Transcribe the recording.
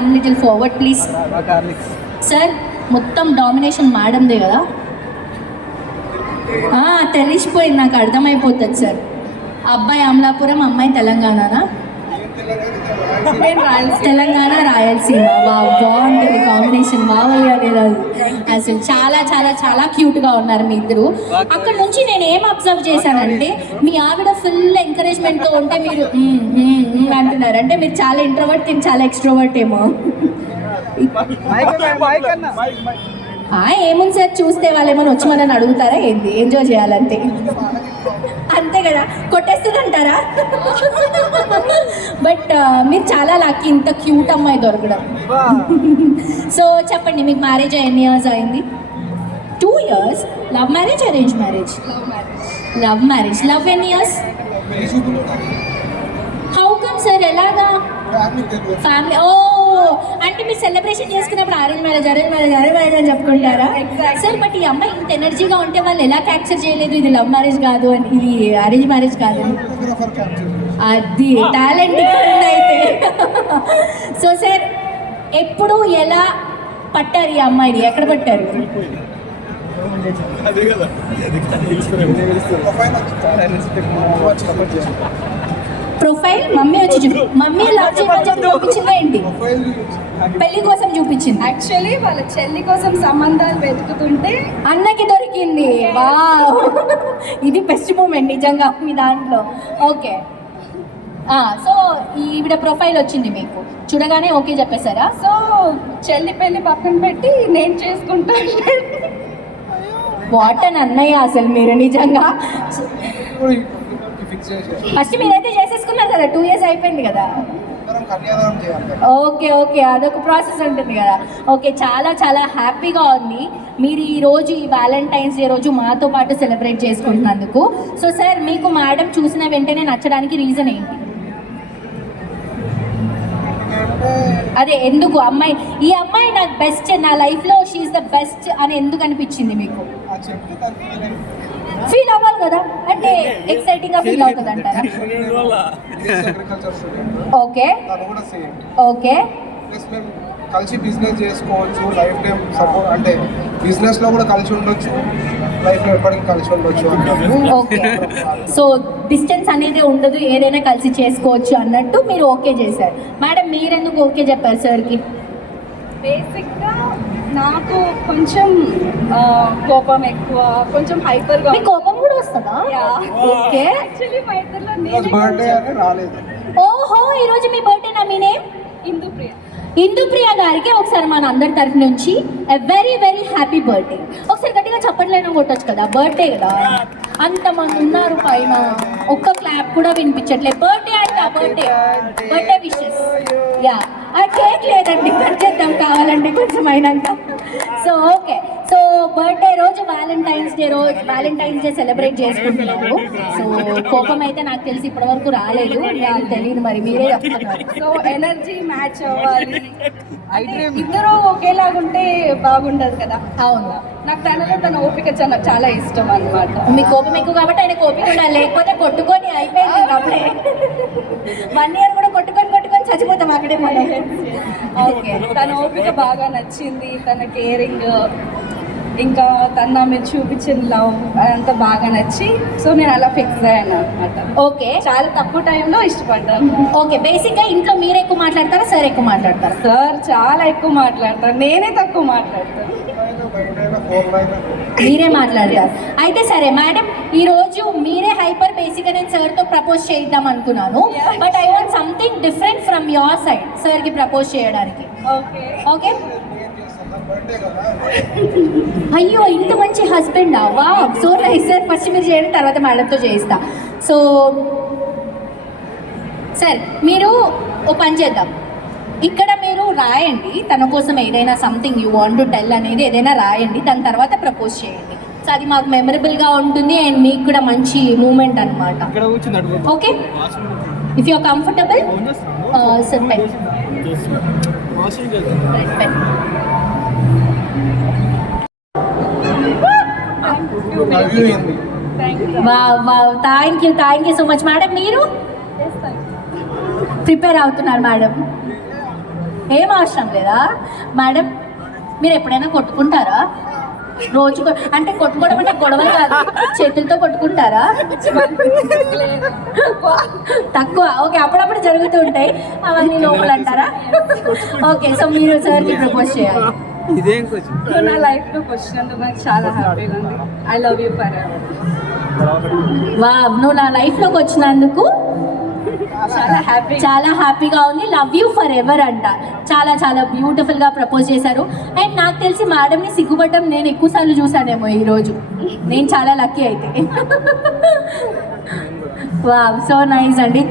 Come little forward please. Sir మొత్తం domination మేడందే కదా? తెలిసిపోయింది, నాకు అర్థమైపోతుంది సార్. అబ్బాయి అమలాపురం, అమ్మాయి తెలంగాణనా? తెలంగాణ రాయలసీమ. బాగుంటుంది కాంబినేషన్, బాగా లేదు అసలు. చాలా చాలా చాలా క్యూట్గా ఉన్నారు మీ ఇద్దరు. అక్కడ నుంచి నేను ఏం అబ్జర్వ్ చేశానంటే మీ ఆవిడ ఫుల్ ఎంకరేజ్మెంట్తో ఉంటే మీరు అంటున్నారు అంటే మీరు చాలా ఇంట్రోవర్ట్, తిని చాలా ఎక్స్ట్రోవర్ట్ ఏమో. ఏముంది సార్, చూస్తే వాళ్ళు ఏమైనా వచ్చి మనని అడుగుతారా ఏంటి? ఎంజాయ్ చేయాలంతే, అంతే కదా, కొట్టేస్తుందంటారా? బట్ మీరు చాలా లక్కీ ఇంత క్యూట్ అమ్మాయి దొరకడం. సో చెప్పండి, మీకు మ్యారేజ్ ఎన్ని ఇయర్స్ అయింది? 2 years. Love marriage, arrange marriage? Love marriage. Love ఎన్ని ఇయర్స్? How come sir? ఎలాగా? ఫ్యామిలీ. ఓ అంటే మీరు సెలబ్రేషన్ చేసుకున్నప్పుడు అరేంజ్ మ్యారేజ్ అని చెప్పుకుంటారా? సార్ బట్ ఈ అమ్మాయి ఇంత ఎనర్జీగా ఉంటే వాళ్ళు ఎలా క్యాప్చర్ చేయలేదు ఇది లవ్ మ్యారేజ్ కాదు అని, ఇది అరేంజ్ మ్యారేజ్ కాదు అని? అది టాలెంట్ అయితే. సో సార్ ఎప్పుడు ఎలా పట్టారు ఈ అమ్మాయిని? ఎక్కడ పట్టారు? ప్రొఫైల్ మమ్మీ వచ్చి మమ్మీ లవ్ చేయమని చూపించిందా ఏంటి? పెళ్లి కోసం చూపించింది. యాక్చువల్లీ వాళ్ళ చెల్లి కోసం సంబంధాలు వెతుకుతుంటే అన్నకి దొరికింది. వావ్, ఇది బెస్ట్ మూమెంట్ నిజంగా మీ దాంట్లో. ఓకే, సో ఈవిడ ప్రొఫైల్ వచ్చింది మీకు, చూడగానే ఓకే చెప్పేశారా? సో చెల్లి పెళ్లి పక్కన పెట్టి నేను చేసుకుంటాను. వాట్ అని అన్నయ్య అసలు మీరు నిజంగా. ఫస్ట్ మీరైతే చేసేసుకున్నారు కదా, 2 years అయిపోయింది కదా. ఓకే ఓకే, అదొక ప్రాసెస్ ఉంటుంది కదా. ఓకే, చాలా చాలా హ్యాపీగా ఉంది మీరు ఈరోజు ఈ వ్యాలంటైన్స్ డే రోజు మాతో పాటు సెలబ్రేట్ చేసుకుంటున్నందుకు. సో సార్ మీకు మేడం చూసిన వెంటనే నచ్చడానికి రీజన్ ఏంటి? అదే ఎందుకు అమ్మాయి, ఈ అమ్మాయి నాకు బెస్ట్, నా లైఫ్లో షీఈస్ ద బెస్ట్ అని ఎందుకు అనిపించింది మీకు? ఫీల్ అవ్వాలి కదా, అంటే ఎక్సైటింగ్ గా ఫీల్ అవుతుంది అంటారా? ఓకే ఓకే, కలిసి బిజినెస్ చేసుకోవచ్చు, లైఫ్ టైం సపోర్ట్, అంటే బిజినెస్ లో కూడా కలిసి ఉండొచ్చు, లైఫ్ లో ఎప్పటికీ కలిసి ఉండొచ్చు. ఓకే, సో డిస్టెన్స్ అనేది ఉండదు, ఏదైనా కలిసి చేసుకోవచ్చు అన్నట్టు మీరు ఓకే చేశారు. మేడం మీరెందుకు ఓకే చెప్పారు సార్కి? బేసిక్గా నాకు కొంచెం కోపం ఎక్కువ, కొంచెం హైపర్గా. మీ కోపం కూడా వస్తుందా? ఓకే, యాక్చువల్లీ మా ఇద్దరిలో బర్త్డే అని రాలేదు. ఓహో, ఈరోజు మీ బర్త్డేనా? మీ నేమ్? ఇందుప్రియ. ఇందుప్రియ గారికి ఒకసారి మన అందరి తరఫు నుంచి వెరీ వెరీ హ్యాపీ బర్త్డే. ఒకసారి గట్టిగా చెప్పట్లేను కొట్టచ్చు కదా, బర్త్డే కదా, అంతమంది ఉన్నారు పైన, ఒక్క క్లాప్ కూడా వినిపించట్లేదు. బర్త్డే అంట, బర్త్డే విషెస్. యా, ఆ కేక్ లేదండి, కట్ చేద్దాం కావాలండి కొంచెం అయినాక. సో ఓకే, సో బర్త్డే రోజు వ్యాలంటైన్స్ డే సెలబ్రేట్ చేసుకుంటున్నారు. సో కోపం అయితే నాకు తెలిసి ఇప్పటివరకు రాలేదు, నాకు తెలియదు, మరి మీరే చెప్తున్నారు. సో ఎనర్జీ మ్యాచ్ అవ్వాలి, ఇద్దరు ఒకేలాగుంటే బాగుండదు కదా. అవును, నాకు తన ఓపిక చాలా ఇష్టం అన్నమాట. మీ కోపం ఎక్కువ కాబట్టి ఆయన ఓపిక ఉండాలి, లేకపోతే కొట్టుకొని అయిపోయింది అప్పుడే. 1 year కూడా కొట్టుకొని చచ్చిపోతాం అక్కడే మనం. ఓకే, తన ఓపిక బాగా నచ్చింది, తన కేరింగ్, ఇంకా తన మీరు చూపించిన లవ్ అదంతా బాగా నచ్చి, సో నేను అలా ఫిక్స్ అయ్యాను అనమాట. ఓకే, చాలా తక్కువ టైంలో ఇష్టపడ్డాను. ఓకే, బేసిక్గా ఇంట్లో మీరు ఎక్కువ మాట్లాడతారా, సార్ ఎక్కువ మాట్లాడతారా? సార్ చాలా ఎక్కువ మాట్లాడతారు, నేనే తక్కువ మాట్లాడతాను. మీరే మాట్లాడతారు. అయితే సరే మేడం, ఈరోజు మీరే హైపర్. బేసిక్గా నేను సార్తో ప్రపోజ్ చేద్దాం అనుకున్నాను, but I want something different from your side సార్కి ప్రపోజ్ చేయడానికి. ఓకే ఓకే, అయ్యో ఇంత మంచి హస్బెండా, వా సో నైస్ సార్. ఫస్ట్ మీరు చేయండి, తర్వాత మేడంతో చేయిస్తా. సో సార్ మీరు ఓ పని చేద్దాం, ఇక్కడ మీరు రాయండి తన కోసం ఏదైనా something you want to tell అనేది ఏదైనా రాయండి, దాని తర్వాత ప్రపోజ్ చేయండి. సో అది మాకు మెమరబుల్గా ఉంటుంది అండ్ మీకు కూడా మంచి మూమెంట్ అనమాట. Okay, if you are comfortable sir. Pen thank you so much madam. మీరు ప్రిపేర్ అవుతున్నారు మేడం? ఏం అవసరం లేదా మేడం? మీరు ఎప్పుడైనా కొట్టుకుంటారా? రోజు అంటే కొట్టుకోవడం అంటే గొడవలు కాదు, చేతులతో కొట్టుకుంటారా? తక్కువ. ఓకే, అప్పుడప్పుడు జరుగుతూ ఉంటాయి అవన్నీ లోపల అంటారా? ఓకే, సో మీరు సార్కి ప్రపోజ్ చేయాలి. ఇదేం క్వశ్చన్? నువ్వు నా లైఫ్లోకి వచ్చినందుకు నాకు చాలా హ్యాపీగా ఉంది. I love you for ever. వా, నువ్వు నా లైఫ్లోకి వచ్చినందుకు చాలా హ్యాపీగా ఉంది. లవ్ యూ ఫర్ ఎవర్ అంట. చాలా చాలా బ్యూటిఫుల్గా ప్రపోజ్ చేశారు. అండ్ నాకు తెలిసి మేడంని సిగ్గుపడడం నేను ఎక్కువసార్లు చూసానేమో ఈరోజు. నేను చాలా లక్కీ అయితే. వా, సో నైస్ అండి.